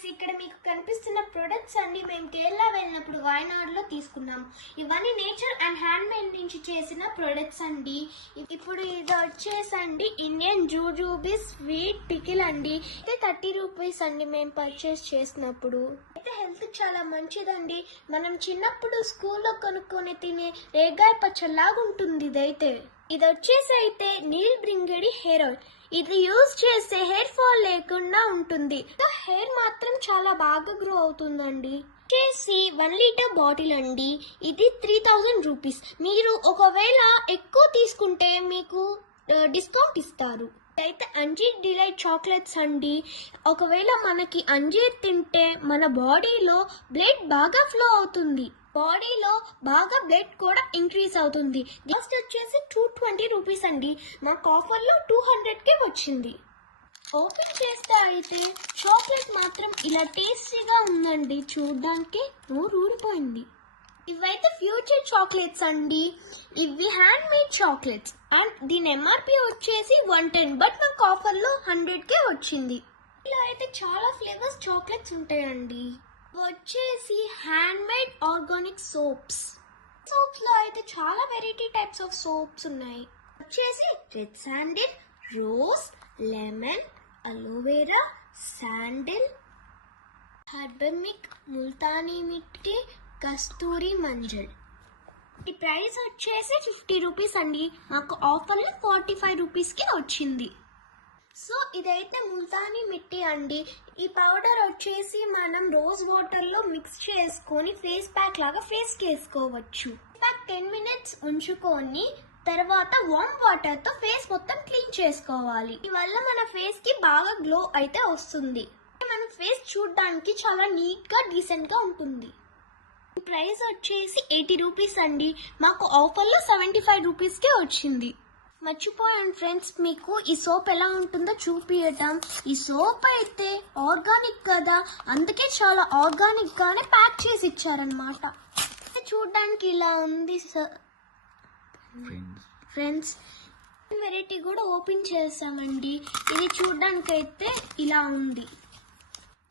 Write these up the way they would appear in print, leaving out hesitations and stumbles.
Friends, ఇక్కడ మీకు కనిపిస్తున్న ప్రొడక్ట్స్ అన్ని మేము కేరళ వెళ్ళినప్పుడు వాయనాడులో తీసుకున్నాము. ఇవన్నీ నేచర్ అండ్ హ్యాండ్ మేడ్ నుంచి చేసిన ప్రొడక్ట్స్ అండి. ఇప్పుడు ఇది వచ్చేసండి ఇండియన్ జూజూబీ స్వీట్ పికిల్ అండి. అయితే 30 రూపీస్ అండి మేము పర్చేస్ చేసినప్పుడు. అయితే హెల్త్ చాలా మంచిదండి. మనం చిన్నప్పుడు స్కూల్లో కొనుక్కొని తినే రేగాయ పచ్చలాగా ఉంటుంది. ఇది వచ్చేసి అయితే నీల్ బ్రింగడి హెయిర్ ఆయిల్. ఇది యూజ్ చేస్తే హెయిర్ ఫాల్ లేకుండా ఉంటుంది. హెయిర్ మాత్రం చాలా బాగా గ్రో అవుతుందండి. వచ్చేసి 1 లీటర్ బాటిల్ అండి. ఇది 3000 రూపీస్. మీరు ఒకవేళ ఎక్కువ తీసుకుంటే మీకు డిస్కౌంట్ ఇస్తారు. అయితే అంజీర్ డిలైట్ చాక్లెట్స్ అండి. ఒకవేళ మనకి అంజీర్ తింటే మన బాడీలో బ్లడ్ బాగా ఫ్లో అవుతుంది. బాడీలో బాగా బ్లడ్ కూడా ఇంక్రీజ్ అవుతుంది. కాస్ట్ వచ్చేసి 220 రూపీస్ అండి. మాకు ఆఫర్లో 200కే వచ్చింది. ఓపెన్ చేస్తే అయితే చాక్లెట్ మాత్రం ఇలా టేస్టీగా ఉందండి. చూడడానికి నోరు ఊరిపోయింది. ఇవైతే ఫ్యూచర్ చాక్లెట్స్ అండి. ఇవి హ్యాండ్ మేడ్ చాక్లెట్స్ అండ్ దీని ఎంఆర్పి వచ్చేసి 110, బట్ మాకు ఆఫర్లో 100కే వచ్చింది. ఇలా అయితే చాలా ఫ్లేవర్స్ చాక్లెట్స్ ఉంటాయండి. వచ్చేసి హ్యాండ్ మేడ్ ఆర్గానిక్ సోప్స్ లో అయితే చాలా వెరైటీ టైప్స్ ఆఫ్ సోప్స్ ఉన్నాయి. వచ్చేసి red sandal, rose, lemon, aloe vera, sandal, హర్బమిక్, ముల్తానీ మిట్టి, కస్తూరి మంజల్. ఈ ప్రైస్ వచ్చేసి 50 రూపీస్ అండి. మాకు ఆఫర్లో 45 రూపీస్కి వచ్చింది. సో ఇదైతే ముల్తానీ మిట్టి అండి. ఈ పౌడర్ వచ్చేసి మనం రోజ్ వాటర్లో మిక్స్ చేసుకొని ఫేస్ ప్యాక్ లాగా ఫేస్కి వేసుకోవచ్చు. ప్యాక్ 10 మినిట్స్ ఉంచుకొని తర్వాత వామ్ వాటర్తో ఫేస్ మొత్తం క్లీన్ చేసుకోవాలి. ఇవల్ల మన ఫేస్కి బాగా గ్లో అయితే వస్తుంది. మన ఫేస్ చూడడానికి చాలా నీట్గా డీసెంట్గా ఉంటుంది. ప్రైస్ వచ్చేసి 80 రూపీస్ అండి. మాకు ఆఫర్లో 75 రూపీస్కే వచ్చింది. మర్చిపోయాను ఫ్రెండ్స్, మీకు ఈ సోప్ ఎలా ఉంటుందో చూపించటం. ఈ సోప్ అయితే ఆర్గానిక్ కదా, అందుకే చాలా ఆర్గానిక్ గానే ప్యాక్ చేసి ఇచ్చారనమాట. చూడడానికి ఇలా ఉంది ఫ్రెండ్స్. వెరైటీ కూడా ఓపెన్ చేసామండి. ఇది చూడడానికి అయితే ఇలా ఉంది.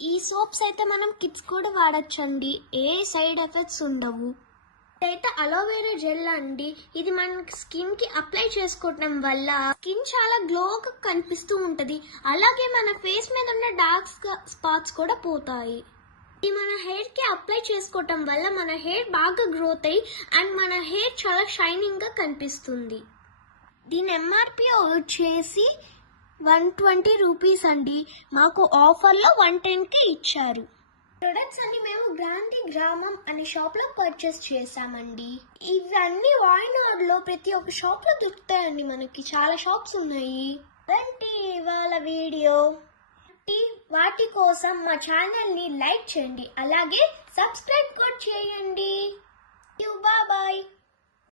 ఈ సోప్స్ అయితే మనం కిడ్స్ కూడా వాడచ్చండి. ఏ సైడ్ ఎఫెక్ట్స్ ఉండవు. అయితే అలోవెరా జెల్ అండి. ఇది మన స్కిన్ కి అప్లై చేసుకోవడం వల్ల స్కిన్ చాలా గ్లోగా కనిపిస్తూ ఉంటది. అలాగే మన ఫేస్ మీద ఉన్న డార్క్ స్పాట్స్ కూడా పోతాయి. ఇది మన హెయిర్ కి అప్లై చేసుకోవటం వల్ల మన హెయిర్ బాగా గ్రోత్ అయ్యి అండ్ మన హెయిర్ చాలా షైనింగ్ గా కనిపిస్తుంది. దీని ఎంఆర్పి వచ్చేసి 120 రూపీస్ అండి. మాకు ఆఫర్లో 110కి ఇచ్చారు. ప్రొడక్ట్స్ అన్ని మేము గాంధీ గ్రామం అనే షాప్ లో పర్చేస్ చేసామండి. ఇవన్నీ వాయనాడులో ప్రతి ఒక్క షాప్ లో దొరుకుతాయండి. మనకి చాలా షాప్స్ ఉన్నాయి. ఇవాళ వీడియో వాటి కోసం మా ఛానల్ ని లైక్ చేయండి, అలాగే సబ్స్క్రైబ్ కూడా చేయండి. బాయ్.